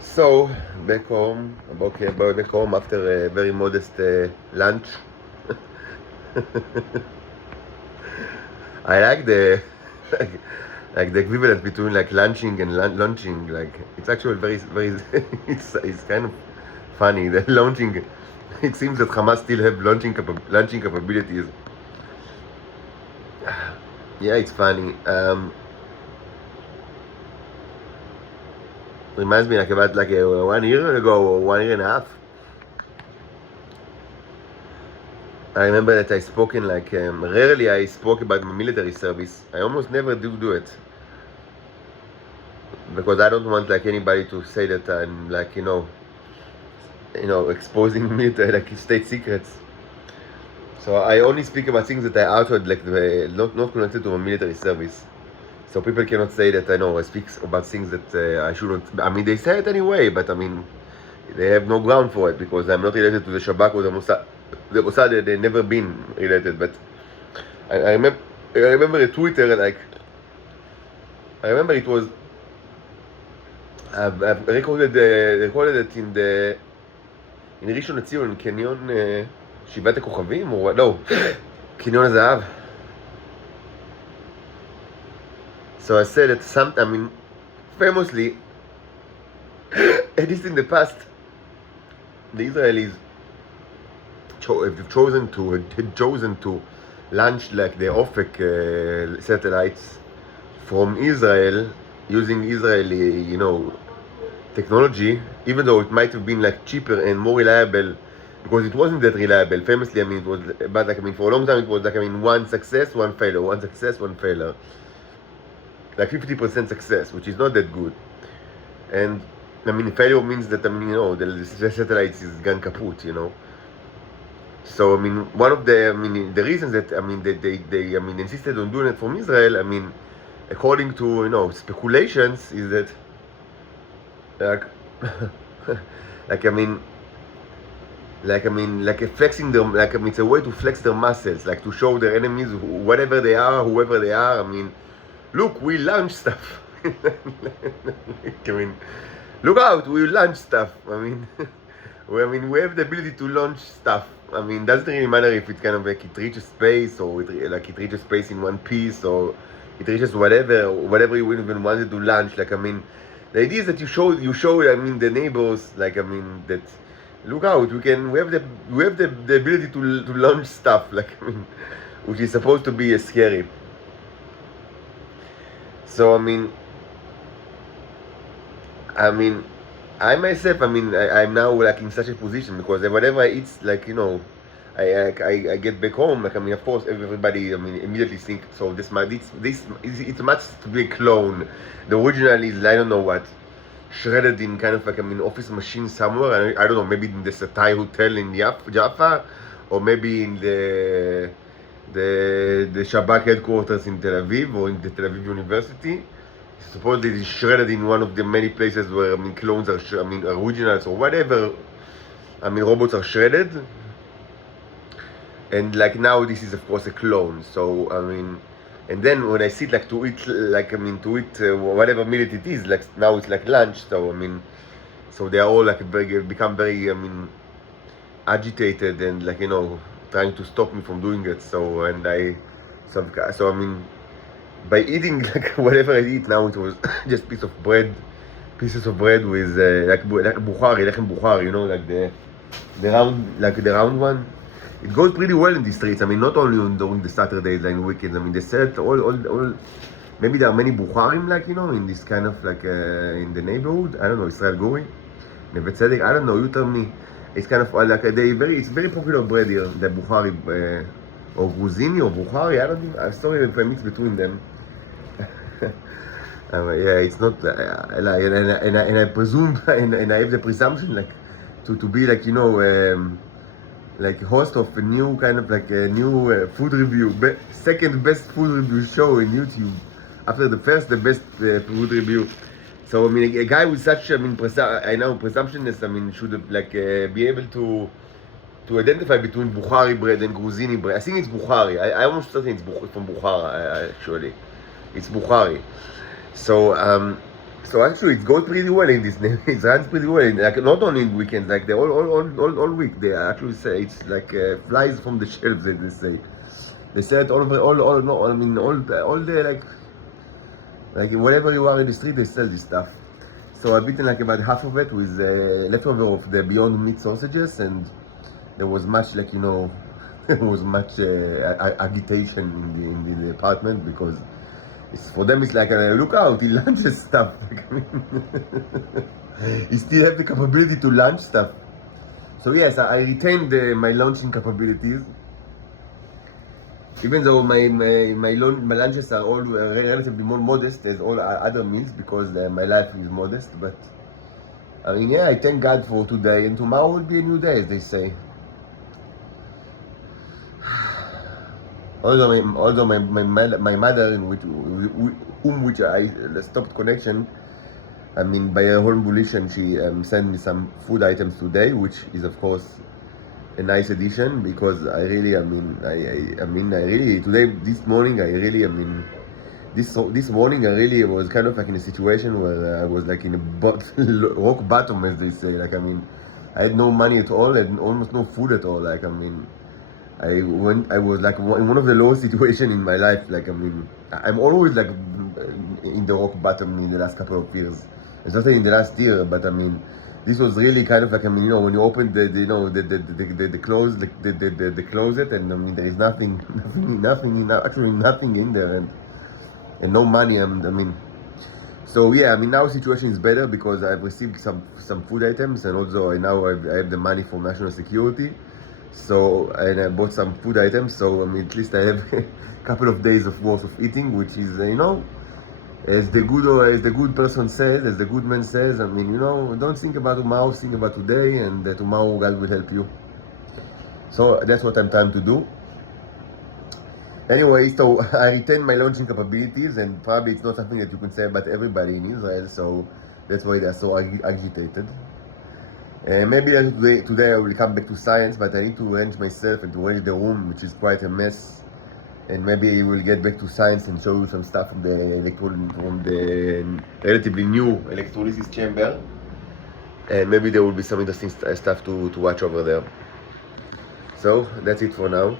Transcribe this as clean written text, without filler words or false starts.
So, back home, back home after a very modest lunch. I like the like the equivalent between like lunching and launching. Like it's actually very it's kind of funny. The launching. It seems that Hamas still have launching capabilities. Yeah, it's funny. Reminds me like about like 1 year ago or 1 year and a half. I remember that I spoke in like rarely I spoke about my military service. I almost never do it because I don't want like anybody to say that I'm like exposing military like state secrets. So I only speak about things that are outside like not connected to my military service. So people cannot say that I speak about things that I shouldn't. I mean, they say it anyway, but I mean, they have no ground for it because I'm not related to the Shabak or the Mossad. The Mossad, they've never been related. But I remember a Twitter like I remember it was I've recorded it in ראשון לציון, קניון שבעת הכוכבים או לא, קניון הזהב. So I said that famously, at least in the past, the Israelis had chosen to launch like the Ofek satellites from Israel using Israeli, technology, even though it might have been like cheaper and more reliable, because it wasn't that reliable. Famously, it was, but for a long time it was like one success, one failure, one success, one failure, like 50% success, which is not that good. And failure means that the satellite is gone kaput, So one of the reasons that they insisted on doing it from Israel, according to speculations, is that like flexing them, it's a way to flex their muscles, like to show their enemies, whatever they are, whoever they are. Look, we launch stuff. Look out, we launch stuff. we have the ability to launch stuff. Doesn't really matter if it's kind of like it reaches space or it reaches space in one piece or it reaches whatever you even wanted to launch. The idea is that you show the neighbors that look out, we have the ability to launch stuff which is supposed to be scary. So I myself I'm now like in such a position because whenever I eat I get back home of course everybody immediately think so it's much to be a clone. The original is I don't know what, shredded in kind of office machine somewhere. I don't know, maybe in the Satai Hotel in Jaffa, or maybe in the Shabak headquarters in Tel Aviv or in the Tel Aviv University. Supposedly it is shredded in one of the many places where clones are originals or whatever. Robots are shredded. And now this is of course a clone. So and then when I sit to eat whatever meal it is, now it's like lunch. So so they are all become very agitated and trying to stop me from doing it. So by eating whatever I eat now, it was just pieces of bread with bukhari, lechem bukhari, the round one. It goes pretty well in the streets. Not only during the Saturdays and weekends. They sell it all. Maybe there are many Bukharim, in this kind of in the neighborhood. I don't know, Israel Guri, Neve Tzedek. I don't know. You tell me. It's kind of it's very popular bread here. The Bukhari or Gruzini or Bukhari. I don't even. I'm sorry if I mix between them. Yeah, it's not. And I presume and I have the presumption to be host of a new kind of a new food review, second best food review show in YouTube, after the first the best food review. So a guy with such presumptionness should be able to identify between Bukhari bread and Gruzini bread. I think it's Bukhari. I almost certain it's from Bukhara. Actually, it's Bukhari. So So actually, it goes pretty well in this name. It runs pretty well. Like not only in weekends, like they all week. They actually say it's like flies from the shelves. As they say. They say it all over, all no, I mean all day like wherever you are in the street, they sell this stuff. So I've eaten like about half of it with leftover of the Beyond Meat sausages, and there was much like there was much agitation in the apartment because for them it's like look out, he lunches stuff. Like, I mean, he still have the capability to lunch stuff. So yes, I retained my launching capabilities, even though my lunches are all relatively more modest as all other meals because my life is modest. But I mean, yeah, I thank God for today, and tomorrow will be a new day, as they say. Although my mother, in which I stopped connection, I mean by her own volition, she sent me some food items today, which is of course a nice addition because I really, I really today this morning this morning I really was kind of like in a situation where I was like in a rock bottom, as they say. Like I mean, I had no money at all and almost no food at all. Like I mean, I was like in one of the lowest situations in my life. Like I mean, I'm always like in the rock bottom in the last couple of years, especially in the last year. But I mean, this was really kind of like, I mean, when you open the closet, and I mean there is nothing, actually nothing in there, and no money. I mean, so yeah, I mean now the situation is better because I've received some food items, and also I have the money for national security. So and I bought some food items. So I mean at least I have a couple of days of worth of eating, which is as the good person says, as the good man says, I mean, don't think about tomorrow, think about today, and tomorrow God will help you. So that's what I'm trying to do. Anyway, so I retain my launching capabilities, and probably it's not something that you can say about everybody in Israel, so that's why they're so agitated. Maybe today I will come back to science, but I need to arrange myself and to arrange the room, which is quite a mess. And maybe we'll get back to science and show you some stuff from the relatively new electrolysis chamber. And maybe there will be some interesting stuff to watch over there. So that's it for now.